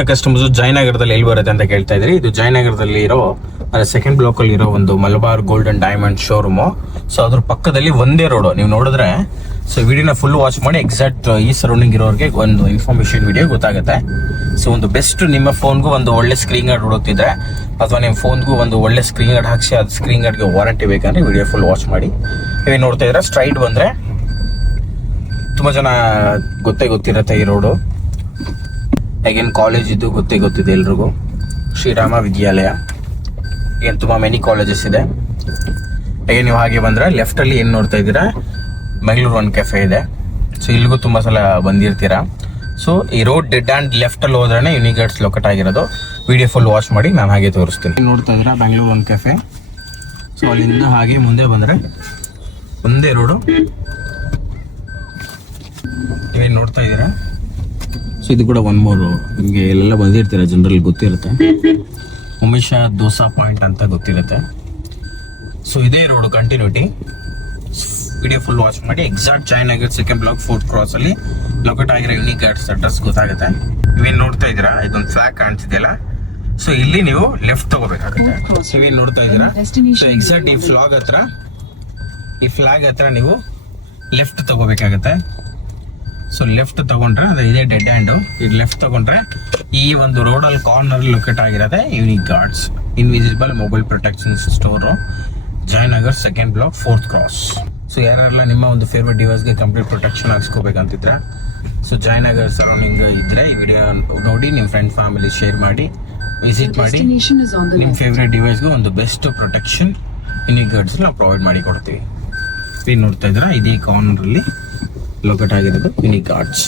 Customers ಜಯನಗರದಲ್ಲಿ ಎಲ್ಲಿ ಬರುತ್ತೆ ಅಂತ ಕೇಳ್ತಾ ಇದ್ರಿ. ಇದು ಜಯನಗರದಲ್ಲಿ ಇರೋ ಸೆಕೆಂಡ್ ಬ್ಲಾಕ್ ಅಲ್ಲಿ ಇರೋ ಒಂದು Malabar gold and diamond showroom. So ಅದ್ರ ಪಕ್ಕದಲ್ಲಿ ಒಂದೇ ರೋಡ್ ನೀವು ನೋಡಿದ್ರೆ. ಸೊ ವಿಡಿಯೋನ ಫುಲ್ ವಾಚ್ ಮಾಡಿ ಎಕ್ಸಾಕ್ಟ್ ಈ ಸರೌಂಡಿಂಗ್ ಇರೋರಿಗೆ ಒಂದು ಇನ್ಫಾರ್ಮೇಶನ್ ವಿಡಿಯೋ ಗೊತ್ತಾಗುತ್ತೆ. ಸೊ ಒಂದು ಬೆಸ್ಟ್ ನಿಮ್ಮ ಫೋನ್ಗೂ ಒಂದು ಒಳ್ಳೆ ಸ್ಕ್ರೀನ್ ಗಾರ್ಡ್ ಹುಡುಕ್ತಿದ್ರೆ ಅಥವಾ ನಿಮ್ಮ ಫೋನ್ಗೂ ಒಂದು ಒಳ್ಳೆ ಸ್ಕ್ರೀನ್ ಗಾರ್ಡ್ ಹಾಕ್ಸಿ ಅದು ಸ್ಕ್ರೀನ್ ಗಾರ್ಡ್ಗೆ ವಾರಂಟಿ ಬೇಕಂದ್ರೆ ವಿಡಿಯೋ ಫುಲ್ ವಾಚ್ ಮಾಡಿ. ನೀವೇ ನೋಡ್ತಾ ಇದ್ರೆ ಸ್ಟ್ರೈಟ್ ಬಂದ್ರೆ ತುಂಬಾ ಜನ ಗೊತ್ತಿರುತ್ತೆ ಈ ರೋಡು. ಈಗೇನು ಕಾಲೇಜ್ ಇದ್ದು ಗೊತ್ತಿದೆ ಎಲ್ರಿಗೂ. ಶ್ರೀರಾಮ ವಿದ್ಯಾಲಯ ಏನು ತುಂಬ ಮೆನಿ ಕಾಲೇಜಸ್ ಇದೆ. ಈಗ ನೀವು ಹಾಗೆ ಬಂದರೆ ಲೆಫ್ಟಲ್ಲಿ ಏನು ನೋಡ್ತಾ ಇದ್ದೀರಾ, ಬೆಂಗಳೂರು ಒನ್ ಕೆಫೆ ಇದೆ. ಸೊ ಇಲ್ಲಿಗೂ ತುಂಬ ಸಲ ಬಂದಿರ್ತೀರಾ. ಸೊ ಈ ರೋಡ್ ಡೆಡ್ ಆ್ಯಂಡ್ ಲೆಫ್ಟಲ್ಲಿ ಹೋದ್ರೆ ಯುನಿಗರ್ಡ್ಸ್ ಲೊಕೇಟ್ ಆಗಿರೋದು. ವಿಡಿಯೋ ಫುಲ್ ವಾಚ್ ಮಾಡಿ ನಾನು ಹಾಗೆ ತೋರಿಸ್ತೀನಿ. ನೋಡ್ತಾ ಇದ್ದೀರಾ ಬೆಂಗಳೂರು ಒನ್ ಕೆಫೆ. ಸೊ ಅಲ್ಲಿಂದ ಹಾಗೆ ಮುಂದೆ ಬಂದರೆ ಒಂದೇ ರೋಡು. ನೀವೇನು ನೋಡ್ತಾ ಇದ್ದೀರಾ. ಸೊ ಇದು ಕೂಡ ಒನ್ ಮೋರ್, ನಿಮಗೆ ಎಲ್ಲೆಲ್ಲ ಬಂದಿರ್ತೀರ ಜನರಲ್ಲಿ ಗೊತ್ತಿರುತ್ತೆ. ಉಮೇಶ ದೋಸಾ ಪಾಯಿಂಟ್ ಅಂತ ಗೊತ್ತಿರುತ್ತೆ. ಸೊ ಇದೇ road continuity. Video full watch ಮಾಡಿ exact Jayanagar second block 4th cross ಅಲ್ಲಿ ಲೊಕೇಟ್ ಆಗಿರೋ ಯುನಿಕ್ ಗಾರ್ಡ್ಸ್ ಅಡ್ರೆಸ್ ಗೊತ್ತಾಗುತ್ತೆ. ನೀವೇನು ನೋಡ್ತಾ ಇದ್ದೀರಾ, ಇದೊಂದು ಫ್ಲಾಗ್ ಕಾಣ್ತಿದೆಯಲ್ಲ. ಸೊ ಇಲ್ಲಿ ನೀವು ಲೆಫ್ಟ್ ತಗೋಬೇಕಾಗುತ್ತೆ. ನೀವೇನು ನೋಡ್ತಾ ಇದ್ದೀರಾ. ಸೊ ಎಕ್ಸಾಕ್ಟ್ ಈ ಫ್ಲಾಗ್ ಹತ್ರ ನೀವು ಲೆಫ್ಟ್ ತಗೋಬೇಕಾಗತ್ತೆ. ಸೊ ಲೆಫ್ಟ್ ತಗೊಂಡ್ರೆ ಅದು ಇದೇ ಡೆಡ್ ಹ್ಯಾಂಡ್. ಇದು ಲೆಫ್ಟ್ ತಗೊಂಡ್ರೆ ಈ ಒಂದು ರೋಡಲ್ಲಿ ಕಾರ್ನರ್ ಲೊಕೇಟ್ ಆಗಿರೋದೆ unique guards invisible mobile protection store, Jayanagar second block 4th cross. So ಯಾರೆಲ್ಲ ನಿಮ್ಮ ಒಂದು ಫೇವ್ರೆಟ್ ಡಿವೈಸ್ಗೆ ಕಂಪ್ಲೀಟ್ ಪ್ರೊಟೆಕ್ಷನ್ ಹಾಕ್ಸ್ಕೋಬೇಕಂತಿದ್ರೆ, ಸೊ ಜಯನಗರ್ ಸರೌಂಡಿಂಗ್ ಇದ್ರೆ ಈ ವಿಡಿಯೋ ನೋಡಿ ನಿಮ್ಮ ಫ್ರೆಂಡ್ ಫ್ಯಾಮಿಲಿ ಶೇರ್ ಮಾಡಿ, ವಿಸಿಟ್ ಮಾಡಿ. ನಿಮ್ಮ ಫೇವ್ರೆಟ್ ಡಿವೈಸ್ಗೆ ಒಂದು ಬೆಸ್ಟ್ ಪ್ರೊಟೆಕ್ಷನ್ ಯುನಿಕ್ ಗಾರ್ಡ್ಸ್ ನಾವು ಪ್ರೊವೈಡ್ ಮಾಡಿ ಕೊಡ್ತೀವಿ. ಏನು ನೋಡ್ತಾ ಇದ್ದೀರಾ, ಇದೇ ಕಾರ್ನರಲ್ಲಿ ಲೊಕೇಟ್ ಆಗಿರೋದು ಯುನಿಕ್ ಗಾರ್ಡ್ಸ್.